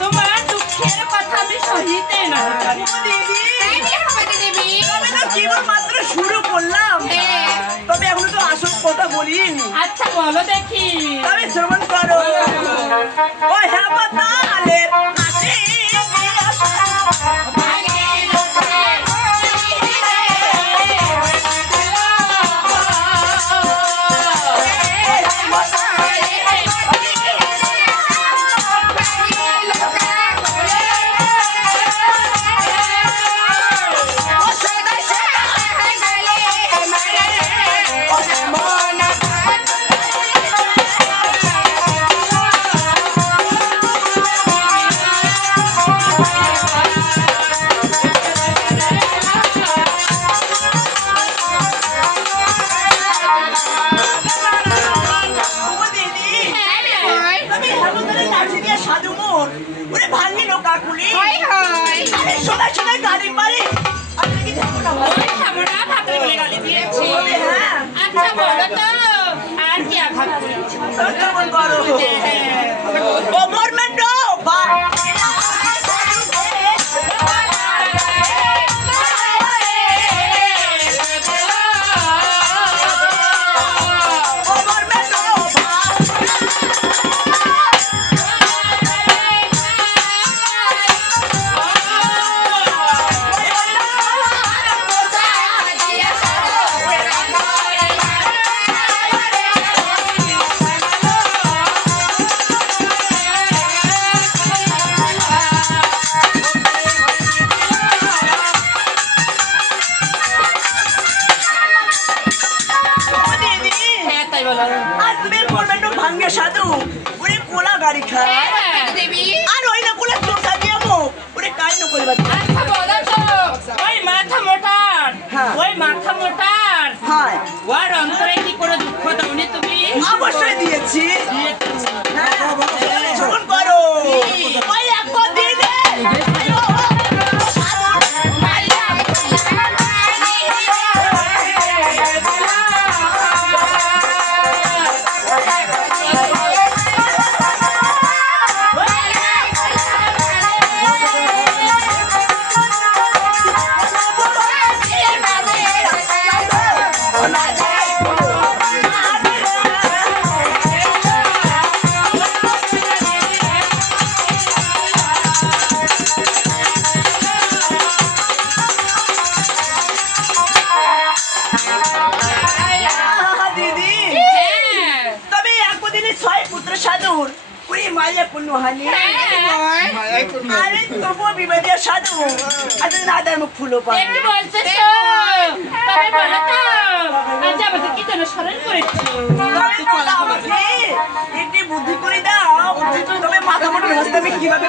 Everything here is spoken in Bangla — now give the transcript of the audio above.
তোমার দুঃখের কথা আমি সহিতে না মাত্র শুরু করলাম, তবে এখনো তো আসল কথা বলিনি। আচ্ছা বলো দেখি, তবে শ্রবণ করো। ও হ্যাঁ তাহলে সাধু ওরে কোলা গাড়ি খায় আর ওই না কোলা চোখা দিয়ামো ওরে কাই না কইবা। আচ্ছা বলো তো ওই মাথা মোটার ওই মাথা মোটার হ্যাঁ ওর অন্তরে কি কোনো দুঃখ দাওনি তুমি? অবশ্যই দিয়েছি। হ্যাঁ শোন করো ওই একবার দিয়ে দে। বুদ্ধি করে দাও, মাথা মোটা কিভাবে